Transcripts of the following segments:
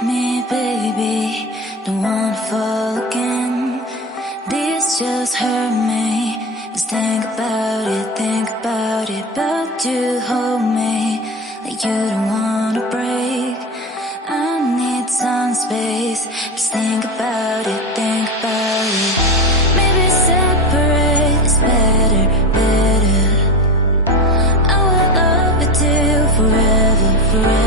Leave me, baby, don't wanna fall again. This just hurt me. Just think about it, but you hold me like you don't wanna break. I need some space. Just think about it, Maybe separate is better, better. I will love you till forever, forever.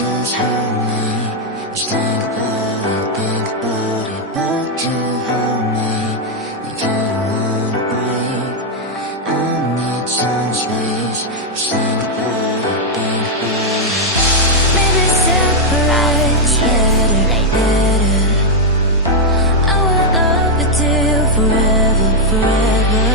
Just hurt me. Just think about it, but you hold me like you don't wanna break. I need some space. Just think about it, Maybe separate is better, better. I will love you till forever, forever.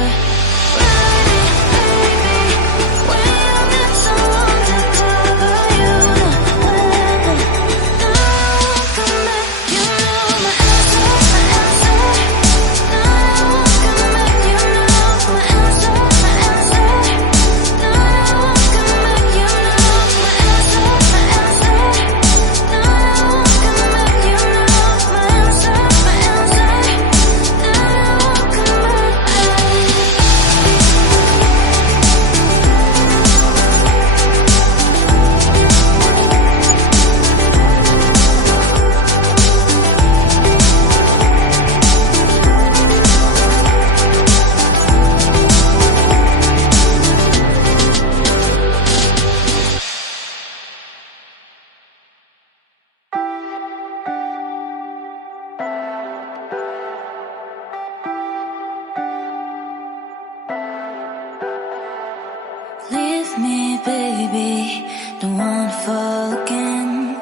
Leave me, baby, don't wanna fall again.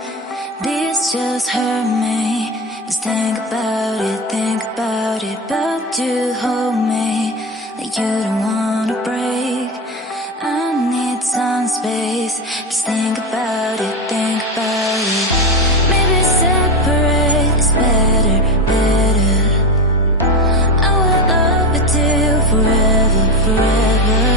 This just hurt me. Just think about it, but you hold me like you don't wanna break. I need some space. Just think about it, Maybe separate is better, better. I will love you till forever, forever.